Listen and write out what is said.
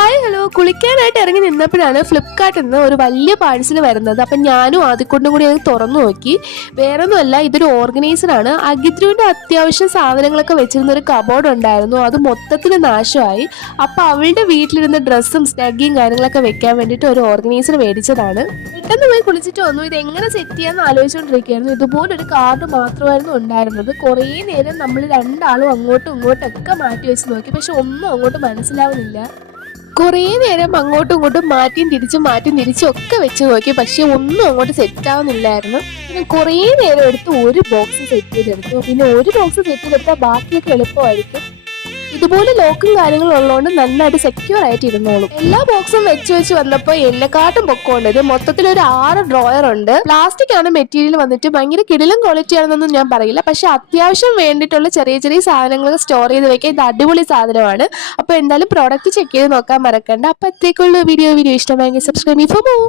Hi hello കുളിക്കാനായിട്ട് ഇറങ്ങി നിന്നപ്പോഴാണ് ഫ്ലിപ്കാർട്ടിൽ നിന്ന് ഒരു വലിയ പാഴ്സൽ വരുന്നത്. അപ്പം ഞാനും ആദ്യക്കൊണ്ടും കൂടി അത് തുറന്നു നോക്കി. വേറൊന്നുമല്ല, ഇതൊരു ഓർഗനൈസറാണ്. അഗിദ്രുവിൻ്റെ അത്യാവശ്യം സാധനങ്ങളൊക്കെ വെച്ചിരുന്ന ഒരു കബോർഡ് ഉണ്ടായിരുന്നു, അത് മൊത്തത്തിൽ നാശമായി. അപ്പോൾ അവളുടെ വീട്ടിലിരുന്ന ഡ്രസ്സും സ്നഗ്ഗിയും കാര്യങ്ങളൊക്കെ വെക്കാൻ വേണ്ടിയിട്ട് ഒരു ഓർഗനൈസർ മേടിച്ചതാണ്. പെട്ടെന്ന് പോയി കുളിച്ചിട്ട് വന്നു. ഇത് എങ്ങനെ സെറ്റ് ചെയ്യാമെന്ന് ആലോചിച്ചുകൊണ്ടിരിക്കുകയായിരുന്നു. ഇതുപോലൊരു കാർഡ് മാത്രമായിരുന്നു ഉണ്ടായിരുന്നത്. കുറേ നേരം നമ്മൾ രണ്ടാളും അങ്ങോട്ടും ഇങ്ങോട്ടും ഒക്കെ മാറ്റി വെച്ച് നോക്കി, പക്ഷെ ഒന്നും അങ്ങോട്ട് മനസ്സിലാവുന്നില്ല. കുറേ നേരം അങ്ങോട്ടും ഇങ്ങോട്ടും മാറ്റിയും തിരിച്ചും ഒക്കെ വെച്ച് നോക്കി, പക്ഷെ ഒന്നും അങ്ങോട്ട് സെറ്റ് ആവുന്നില്ലായിരുന്നു. പിന്നെ കുറേ നേരം എടുത്ത് ഒരു ബോക്സ് സെറ്റ് ചെയ്തെടുത്തു. പിന്നെ ഒരു ബോക്സ് സെറ്റ് ചെയ്തെടുത്താൽ ബാക്കിയൊക്കെ എളുപ്പമായിരിക്കും. ഇതുപോലെ ലോക്കും കാര്യങ്ങളും ഉള്ളതുകൊണ്ട് നന്നായിട്ട് സെക്യൂർ ആയിട്ട് ഇരുന്നോളും. എല്ലാ ബോക്സും വെച്ച് വന്നപ്പോൾ എന്നെക്കാട്ടും പൊക്കമുണ്ട്. മൊത്തത്തിൽ ഒരു 6 ഡ്രോയർ ഉണ്ട്. പ്ലാസ്റ്റിക് ആണ് മെറ്റീരിയൽ വന്നിട്ട്. ഭയങ്കര കിടിലം ക്വാളിറ്റി ആണെന്നൊന്നും ഞാൻ പറയില്ല, പക്ഷെ അത്യാവശ്യം വേണ്ടിയിട്ടുള്ള ചെറിയ സാധനങ്ങൾ സ്റ്റോർ ചെയ്ത് വെക്കാൻ ഇത് അടിപൊളി സാധനമാണ്. അപ്പോൾ എന്തായാലും പ്രോഡക്റ്റ് ചെക്ക് ചെയ്ത് നോക്കാൻ മറക്കണ്ട. അപ്പോൾ അത്രയ്ക്കുള്ള വീഡിയോ ഇഷ്ടമായെങ്കിൽ സബ്സ്ക്രൈബ് ചെയ്യൂ.